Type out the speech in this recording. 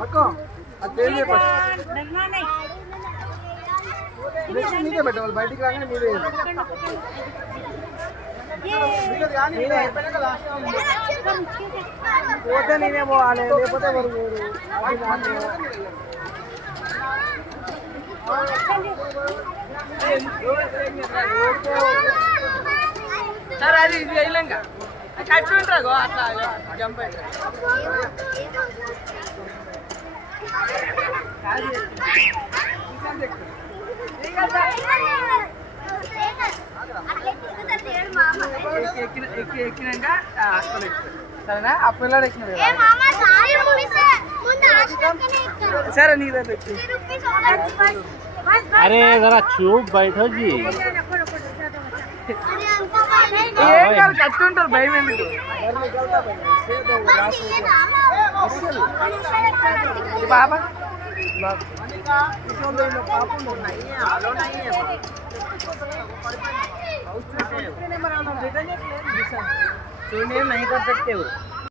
पक्का तेरे पास डरना नहीं। देखो नीचे बैठो वाल बैठ के आगे नीचे नीचे यानी नीचे पहले का लास्ट పోతే నేనే పోవాలి లేకపోతే ఎవరు పోరు అది నాకే సరే అది ఇది అయిలంగా కట్ ఉంటాగో అట్లా జంప్ అయితే ఎక్కినాక హాస్టల్ ఎక్కుతాడు సరేనా ఆ పిల్లడు ఎక్కినాడు సరే నీ దగ్గర अरे जरा चुप बैठो जी। ఏం కాదు కట్ ఉంటారు భయం ఎందుకు బాబా नहीं कर सकते हो।